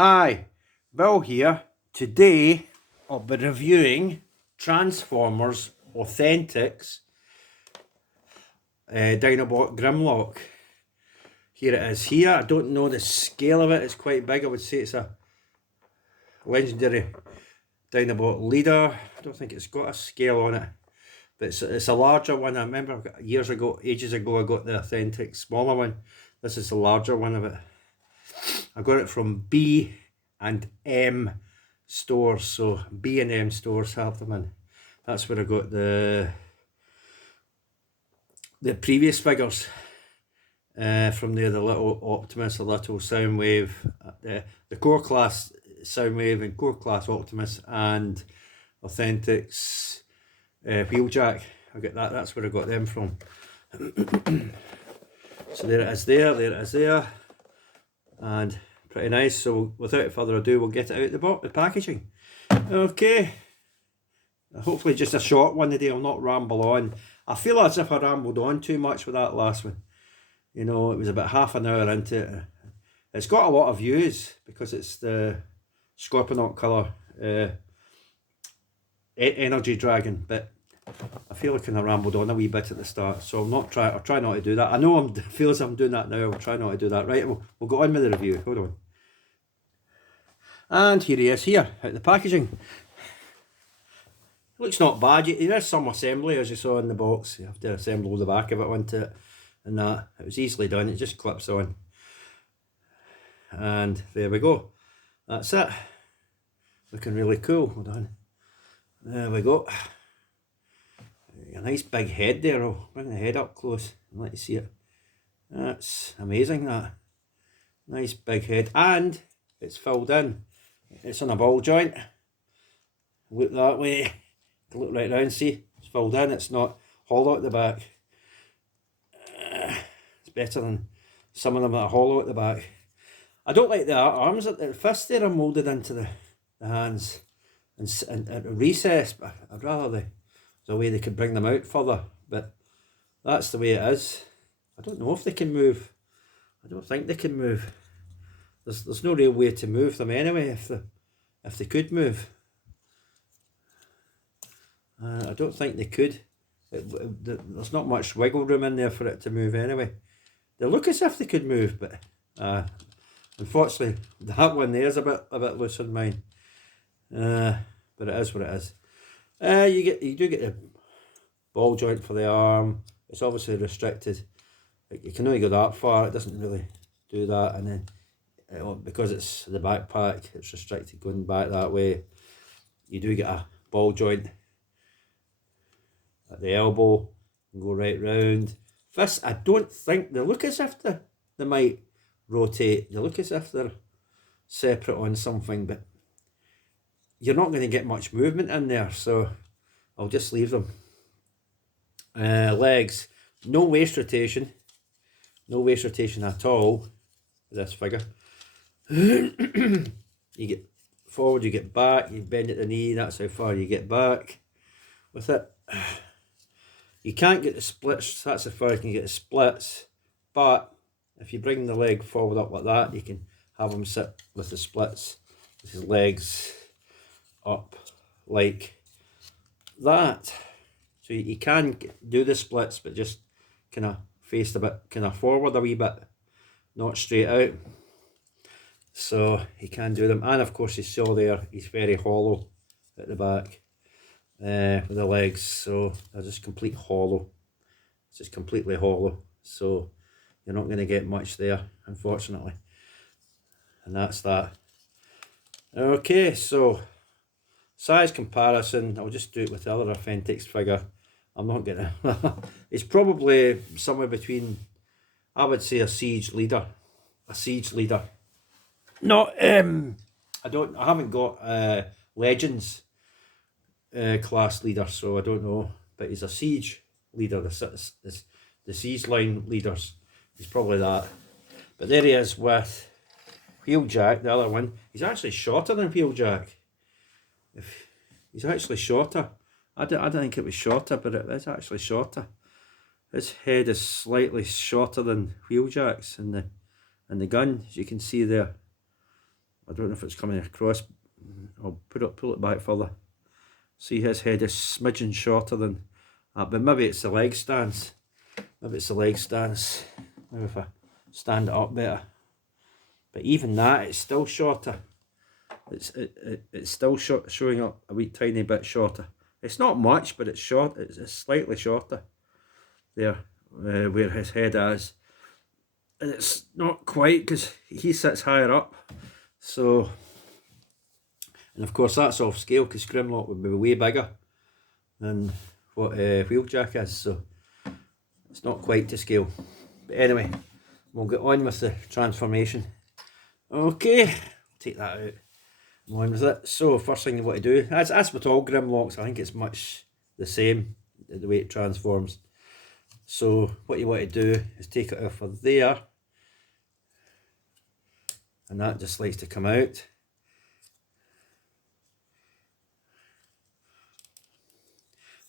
Hi, Bill here. Today I'll be reviewing Transformers Authentics Dinobot Grimlock. Here it is here. I don't know the scale of it, it's quite big. I would say it's a legendary Dinobot leader. I don't think it's got a scale on it, but it's a larger one. I remember years ago, ages ago, I got the authentic smaller one. This is the larger one of it. I got it from B and M stores, so B and M stores have them in. That's where I got the previous figures from there. The little Optimus, the little Soundwave, the core class Soundwave and core class Optimus, and Authentics Wheeljack. I get that. That's where I got them from. So there it is there. There it is there. And pretty nice. So without further ado, we'll get it out the packaging. Okay, hopefully just a short one today. I'll not ramble on. I feel as if I rambled on too much with that last one. You know, it was about half an hour into it. It's got a lot of views because it's the Scorponok colour energy dragon, but I feel like I rambled on a wee bit at the start, so I'll try not to do that. I know I feel as I'm doing that now. I'll try not to do that. Right, we'll go on with the review. Hold on. And here he is here, out the packaging. Looks not bad. There is some assembly, as you saw in the box. You have to assemble the back of it onto it, and that. It was easily done. It just clips on. And there we go. That's it. Looking really cool. Hold on. There we go. A nice big head there. I'll bring the head up close and let you see it. That's amazing, that. Nice big head. And it's filled in. It's on a ball joint. Look that way. Look right round, see? It's filled in. It's not hollow at the back. It's better than some of them that are hollow at the back. I don't like the arms. The fists there are moulded into the hands and recessed, but I'd rather there's a way they could bring them out further, but that's the way it is. I don't know if they can move. I don't think they can move. There's no real way to move them anyway, if they could move. I don't think they could. There's not much wiggle room in there for it to move anyway. They look as if they could move, but unfortunately that one there is a bit loose on mine. But it is what it is. You do get the ball joint for the arm. It's obviously restricted. You can only go that far. It doesn't really do that, and then because it's the backpack, it's restricted going back that way. You do get a ball joint at the elbow and go right round. Fists, I don't think they look as if they might rotate. They look as if they're separate on something, but you're not going to get much movement in there, so I'll just leave them. Legs, no waist rotation. No waist rotation at all with this figure. You get forward, you get back, you bend at the knee, that's how far you get back with it. You can't get the splits, that's how far you can get the splits, but if you bring the leg forward up like that, you can have him sit with the splits, with his legs up like that. So you can do the splits, but just kind of faced a bit, kind of forward a wee bit, not straight out. So he can do them, and of course you saw there, he's very hollow at the back with the legs, so they're just complete hollow. It's just completely hollow, so you're not going to get much there, unfortunately. And that's that. Okay, so size comparison, I'll just do it with the other Authentics figure. I'm not gonna it's probably somewhere between, I would say, a siege leader. Not I haven't got legends class leader, so I don't know, but he's a siege leader. The siege line leaders, he's probably that. But there he is with Wheeljack, the other one. He's actually shorter than Wheeljack. He's actually shorter. I don't think it was shorter, but it is actually shorter. His head is slightly shorter than Wheeljack's, and the gun, as you can see there. I don't know if it's coming across. I'll pull it back further. See, his head is smidgen shorter than that, but maybe it's the leg stance. Maybe it's the leg stance. Maybe if I stand it up better. But even that, it's still shorter. It's still showing up a wee tiny bit shorter. It's not much, but it's short. It's slightly shorter there, where his head is. And it's not quite, because he sits higher up. So, and of course that's off scale, because Grimlock would be way bigger than what Wheeljack is. So it's not quite to scale. But anyway, we'll get on with the transformation. Okay, take that out. I'm on with it. So first thing you want to do, as with all Grimlocks, I think it's much the same, the way it transforms. So what you want to do is take it off of there, and that just likes to come out.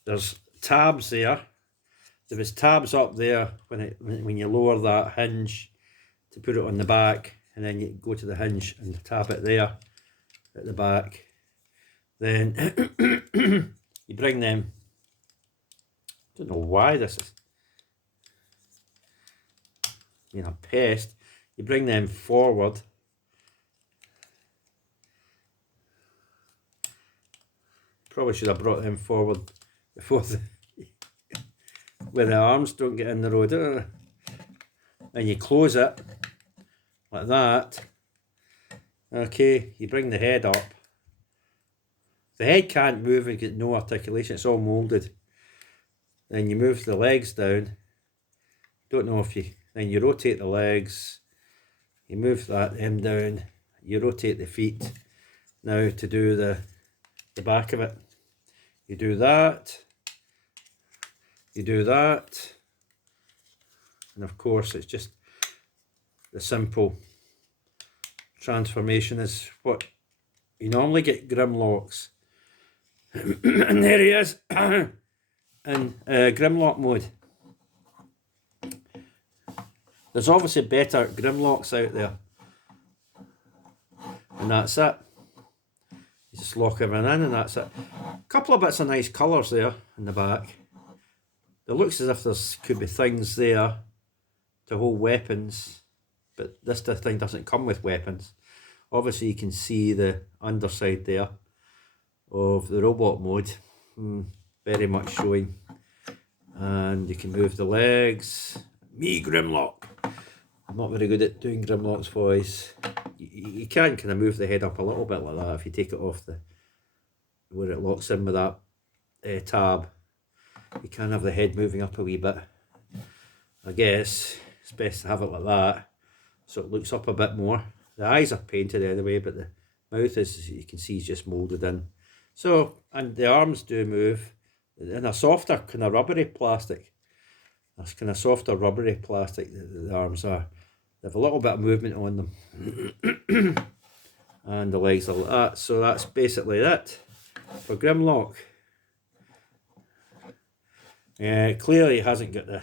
There's tabs there. There was tabs up there when you lower that hinge to put it on the back, and then you go to the hinge and tap it there at the back. Then you bring them, I don't know why this is being a pest, you bring them forward. Probably should have brought them forward before where the arms don't get in the road. And you close it like that. Okay, you bring the head up. The head can't move and get no articulation, it's all moulded. Then you move the legs down. Don't know if you, then you rotate the legs, you move them down, you rotate the feet. Now to do the back of it, you do that, you do that, and of course it's just the simple transformation is what you normally get Grimlocks. And there he is in Grimlock mode. There's obviously better Grimlocks out there, and that's it. You just lock everything in and that's it. A couple of bits of nice colours there in the back. It looks as if there's could be things there to hold weapons, but this thing doesn't come with weapons. Obviously you can see the underside there of the robot mode, very much showing. And you can move the legs. Me, Grimlock. I'm not very good at doing Grimlock's voice. You can kind of move the head up a little bit like that if you take it off where it locks in with that tab. You can have the head moving up a wee bit. I guess it's best to have it like that, so it looks up a bit more. The eyes are painted anyway, but the mouth is, you can see, is just moulded in. So, and the arms do move in a softer kind of rubbery plastic. That's kind of softer rubbery plastic the arms are. They have a little bit of movement on them. And the legs are like that. So that's basically it for Grimlock. Yeah, clearly he hasn't got the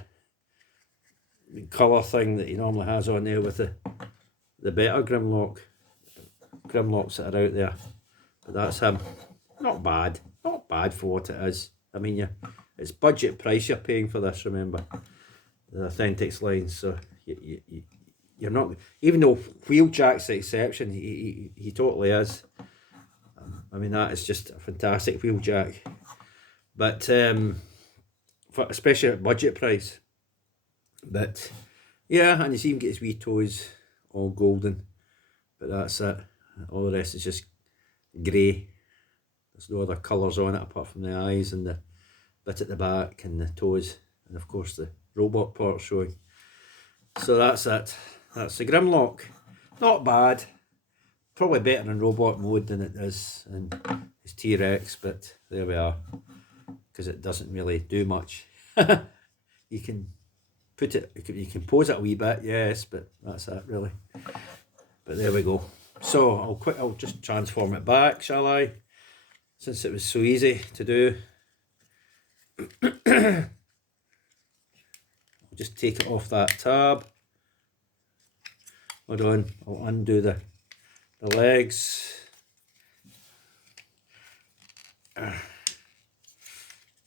colour thing that he normally has on there with the better Grimlocks that are out there. But that's him. Not bad. Not bad for what it is. I mean, it's budget price you're paying for this, remember. The Authentics line, so you're not, even though Wheeljack's the exception, he totally is. I mean, that is just a fantastic Wheeljack. But especially at budget price. But yeah, and you see him get his wee toes all golden, but that's it. All the rest is just grey. There's no other colours on it apart from the eyes and the bit at the back and the toes, and of course the robot part showing. So that's it. That's the Grimlock. Not bad. Probably better in robot mode than it is in his T-Rex, but there we are. Because it doesn't really do much. You can put it, you can pose it a wee bit, yes, but that's it really. But there we go. So I'll just transform it back, shall I? Since it was so easy to do. I'll just take it off that tab. Hold on, I'll undo the the legs.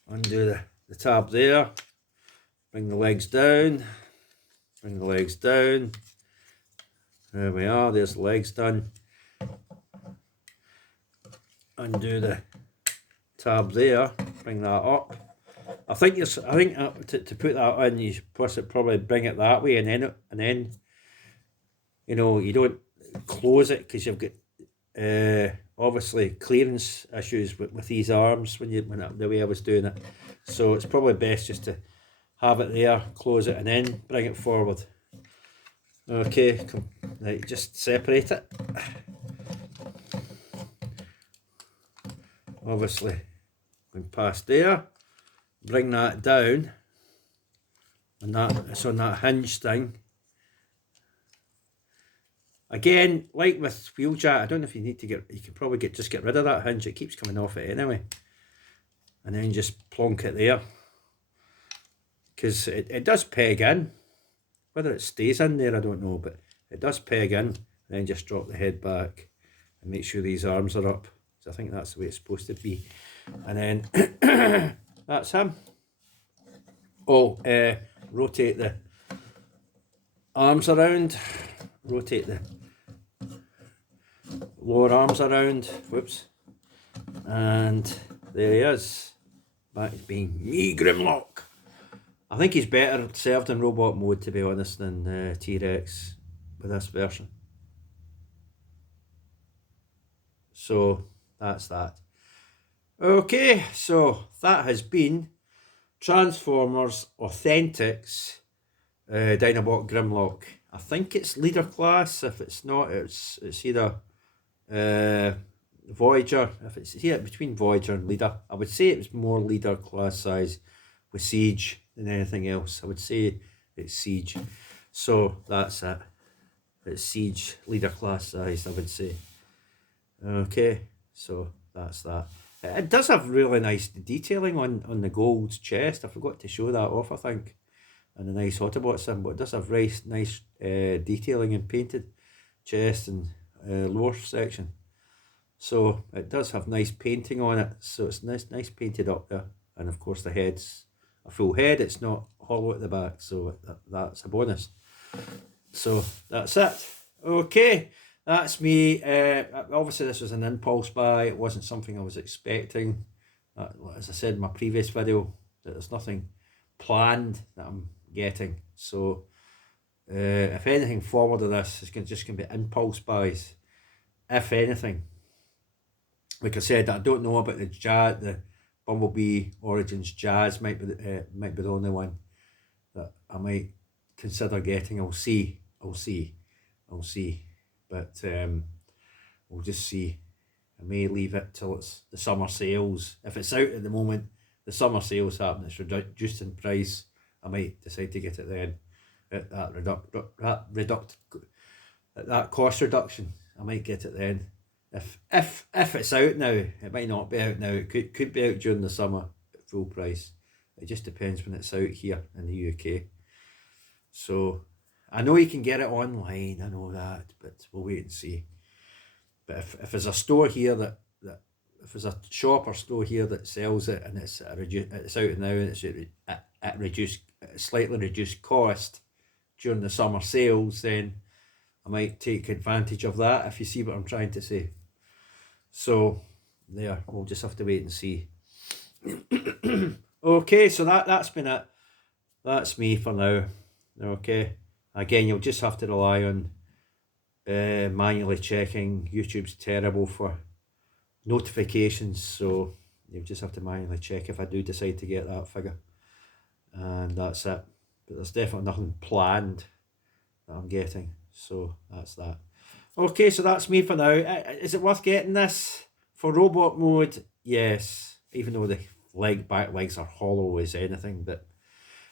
Undo the tab there. Bring the legs down. Bring the legs down. There we are, there's the legs done. Undo the tab there, bring that up. I think to put that in, you probably bring it that way, and then you know, you don't close it because you've got obviously clearance issues with these arms the way I was doing it. So it's probably best just to have it there, close it, and then bring it forward. Okay, right, just separate it. Obviously, going past there, bring that down, and it's on that hinge thing. Again, like with Wheeljack, I don't know if you can probably just get rid of that hinge. It keeps coming off it anyway. And then just plonk it there. Because it does peg in. Whether it stays in there, I don't know, but it does peg in. And then just drop the head back and make sure these arms are up. So I think that's the way it's supposed to be. And then that's him. Oh, rotate the arms around. Rotate the lower arms around. Whoops. And there he is. Back to being me, Grimlock. I think he's better served in robot mode, to be honest, than T-Rex with this version. So that's that. Okay, so that has been Transformers Authentics Dinobot Grimlock. I think it's leader class. If it's not, it's either Voyager. If it's here between Voyager and leader, I would say it was more leader class size with Siege than anything else. I would say it's Siege. So that's it. It's Siege leader class size, I would say. Okay, so that's that. It does have really nice detailing on the gold chest. I forgot to show that off, I think. And a nice Autobot symbol. It does have nice detailing and painted chest and lower section. So it does have nice painting on it. So it's nice painted up there. And of course the head's a full head. It's not hollow at the back. So that's a bonus. So that's it. Okay. That's me. Obviously this was an impulse buy. It wasn't something I was expecting. As I said in my previous video, that there's nothing planned that I'm getting. So if anything forward of this is just going to be impulse buys. If anything. Like I said, I don't know about the Bumblebee Origins Jazz. Might be the only one that I might consider getting. I'll see. But we'll just see. I may leave it till it's the summer sales. If it's out at the moment, the summer sales happen, it's reduced in price, I might decide to get it then. At that cost reduction, I might get it then. If it's out now, it might not be out now. It could be out during the summer at full price. It just depends when it's out here in the UK. So I know you can get it online, I know that, but we'll wait and see. But if there's a store here if there's a shop or store here that sells it and it's out now and it's at slightly reduced cost during the summer sales, then I might take advantage of that, if you see what I'm trying to say. So there, we'll just have to wait and see. Okay, so that's been it. That's me for now. Okay. Again, you'll just have to rely on manually checking. YouTube's terrible for notifications, so you'll just have to manually check if I do decide to get that figure. And that's it. But there's definitely nothing planned that I'm getting, so that's that. Okay, so that's me for now. Is it worth getting this for robot mode? Yes, even though the back legs are hollow as anything, but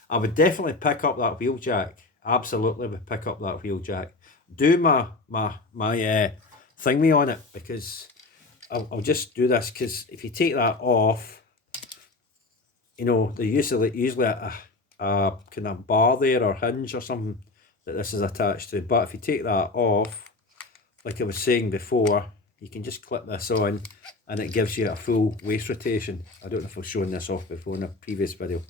I would definitely pick up that Wheeljack. Absolutely would pick up that Wheeljack. Do my thingy on it, because I'll just do this, because if you take that off, you know, there's usually a kind of bar there or hinge or something that this is attached to. But if you take that off, like I was saying before, you can just clip this on and it gives you a full waist rotation. I don't know if I've shown this off before in a previous video,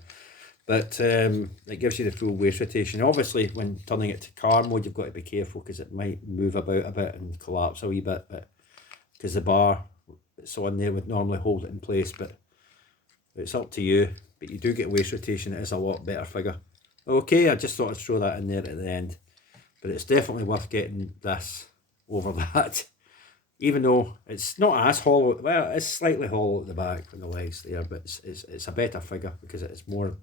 but it gives you the full waist rotation. Obviously, when turning it to car mode, you've got to be careful because it might move about a bit and collapse a wee bit, but because the bar that's on there would normally hold it in place, but it's up to you. But you do get waist rotation. It is a lot better figure. Okay, I just thought I'd throw that in there at the end, but it's definitely worth getting this over that. Even though it's not as hollow, well, it's slightly hollow at the back when the legs there, but it's a better figure because it's more,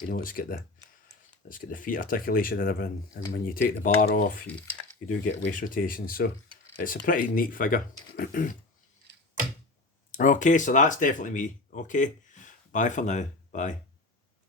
you know, it's got the feet articulation and everything, and when you take the bar off, you do get waist rotation. So it's a pretty neat figure. Okay, so that's definitely me. Okay, bye for now. Bye.